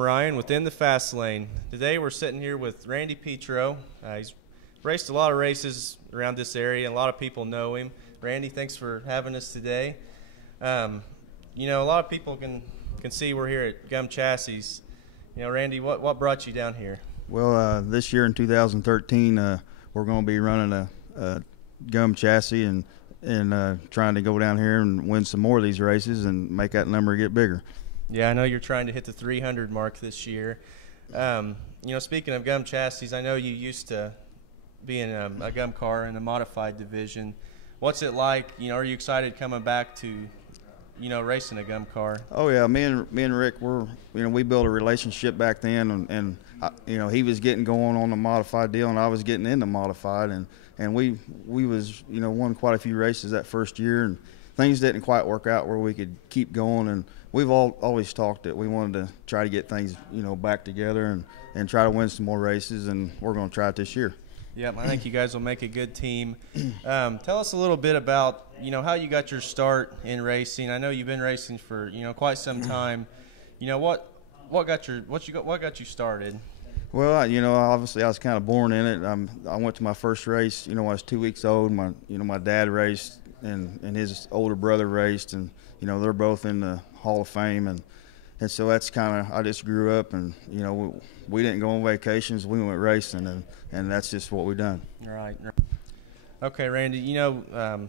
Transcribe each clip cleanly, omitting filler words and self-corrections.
I'm Ryan within the Fast Lane. Today we're sitting here with Randy Petro. He's raced a lot of races around this area, and a lot of people know him. Randy, thanks for having us today. You know, a lot of people can see we're here at Gum Chassis. You know, Randy, what brought you down here? Well, this year in 2013, we're going to be running a Gum Chassis and trying to go down here and win some more of these races and make that number get bigger. Yeah, I know you're trying to hit the 300 mark this year. You know, speaking of Gum Chassis, I know you used to be in a Gum car in the modified division. What's it like? You know, are you excited coming back to, you know, racing a Gum car? Oh yeah, me and Rick, we built a relationship back then, and you know, he was getting going on the modified deal, and I was getting into modified, and we was, you know, won quite a few races that first year, and things didn't quite work out where we could keep going, and we've always talked that we wanted to try to get things, you know, back together and try to win some more races, and we're going to try it this year. Yep, I think you guys will make a good team. Tell us a little bit about, you know, how you got your start in racing. I know you've been racing for, you know, quite some time. You know, what got you started? Well, you know, obviously I was kind of born in it. I went to my first race, you know, when I was 2 weeks old. My dad raced, and his older brother raced, and you know, they're both in the Hall of Fame, and so that's kind of, I just grew up, and you know, we didn't go on vacations, we went racing, and that's just what we done. Right. Okay, Randy, you know,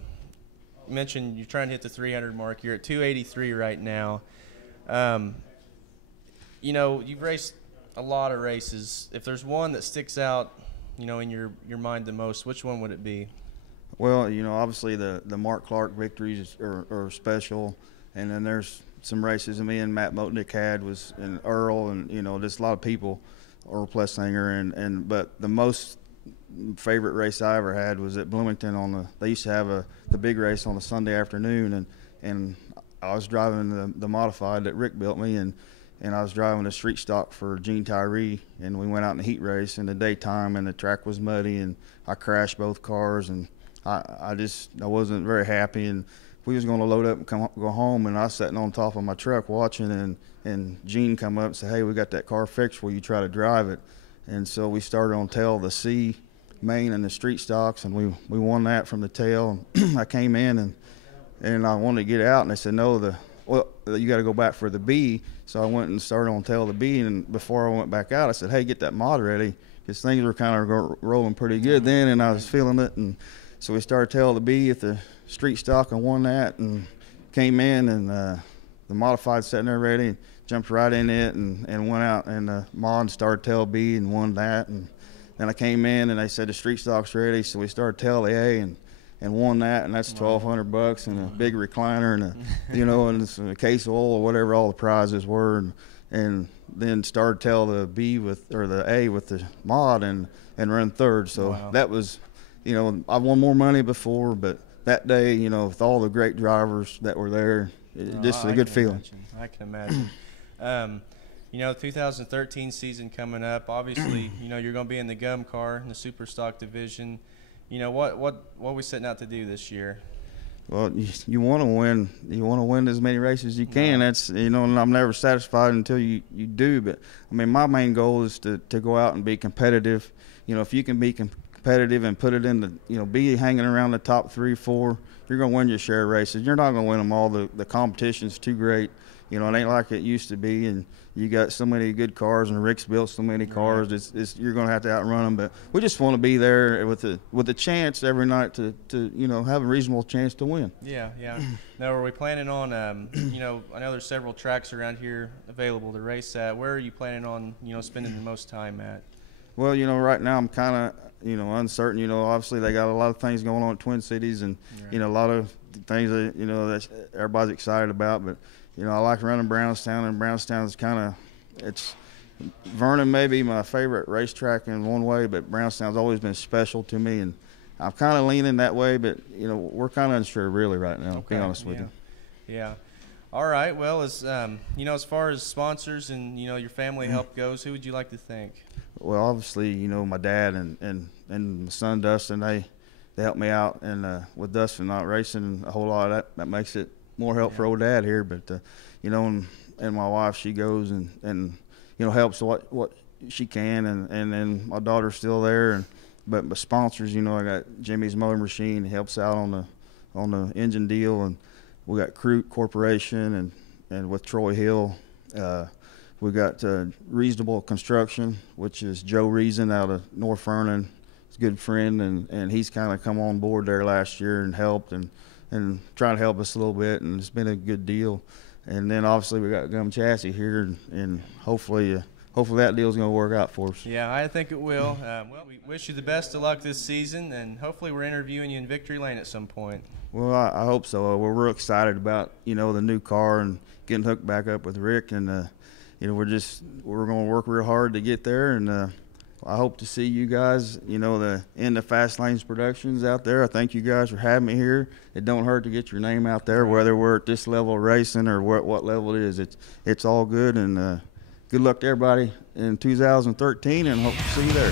you mentioned you're trying to hit the 300 mark. You're at 283 right now. You know, you've raced a lot of races. If there's one that sticks out, you know, in your mind the most, which one would it be? Well, you know, obviously the Mark Clark victories are special, and then there's some races that me and Matt Motnick had was in Earl, and you know, just a lot of people, Earl Plessinger, but the most favorite race I ever had was at Bloomington they used to have the big race on a Sunday afternoon, and I was driving the modified that Rick built me, and I was driving the street stock for Gene Tyree, and we went out in the heat race in the daytime, and the track was muddy, and I crashed both cars, and I wasn't very happy, and we was going to load up and go home, and I was sitting on top of my truck watching, and Gene come up and said, "Hey, we got that car fixed. Will you try to drive it?" And so we started on tail the C main and the street stocks, and we won that from the tail. I came in and I wanted to get out, and they said, "No, you got to go back for the B." So I went and started on tail the B, and before I went back out, I said, "Hey, get that mod ready," because things were kind of rolling pretty good then, and I was feeling it. And so we started tail the B at the street stock and won that, and came in, and the modified sitting there ready, jumped right in it, and went out, and the mod started tail B and won that. And then I came in, and they said the street stock's ready, so we started tail the A and won that, and that's $1,200 and a big recliner and you know, and a case of oil or whatever all the prizes were, and then started tail the B or the A with the mod and run third. So that was, you know, I won more money before, but that day, you know, with all the great drivers that were there, just a good feeling. I can imagine. You know, 2013 season coming up. Obviously, you know, you're going to be in the Gum car in the super stock division. You know, what are we setting out to do this year? Well, you want to win. You want to win as many races as you can. That's, you know, and I'm never satisfied until you do. But I mean, my main goal is to go out and be competitive. You know, if you can be competitive and put it in the, you know, be hanging around the top 3, 4, you're going to win your share of races. You're not going to win them all. The competition's too great. You know, it ain't like it used to be, and you got so many good cars, and Rick's built so many cars. You're going to have to outrun them. But we just want to be there with a chance every night to you know, have a reasonable chance to win. Yeah. Now, are we planning on? You know, I know there's several tracks around here available to race at. Where are you planning on, you know, spending the most time at? Well, you know, right now I'm kind of, you know, uncertain. You know, obviously they got a lot of things going on at Twin Cities, and you know, a lot of things that, you know, that everybody's excited about. But you know, I like running Brownstown, and Brownstown is kind of, Vernon may be my favorite racetrack in one way, but Brownstown's always been special to me, and I'm kind of leaning that way. But you know, we're kind of unsure really right now. To be honest with you. Yeah. All right. Well, as you know, as far as sponsors and, you know, your family help goes, who would you like to thank? Well, obviously, you know, my dad and my son Dustin, they helped me out, and with Dustin not racing a whole lot, that makes it more help for old dad here. But you know, and my wife, she goes and helps what she can, and then my daughter's still there, but sponsors, I got Jimmy's Motor Machine helps out on the engine deal, and we got Crute Corporation and with Troy Hill. We got Reasonable Construction, which is Joe Reason out of North Vernon. He's a good friend, and he's kind of come on board there last year and helped and trying to help us a little bit, and it's been a good deal. And then obviously we got Gum Chassis here, and hopefully that deal's going to work out for us. Yeah, I think it will. Well, we wish you the best of luck this season, and hopefully we're interviewing you in Victory Lane at some point. Well, I hope so. We're real excited about the new car and getting hooked back up with Rick, and we're going to work real hard to get there, and I hope to see you guys, in the Fast Lanes Productions out there. I thank you guys for having me here. It don't hurt to get your name out there, whether we're at this level of racing or what level it is. It's all good, and good luck to everybody in 2013, and hope to see you there.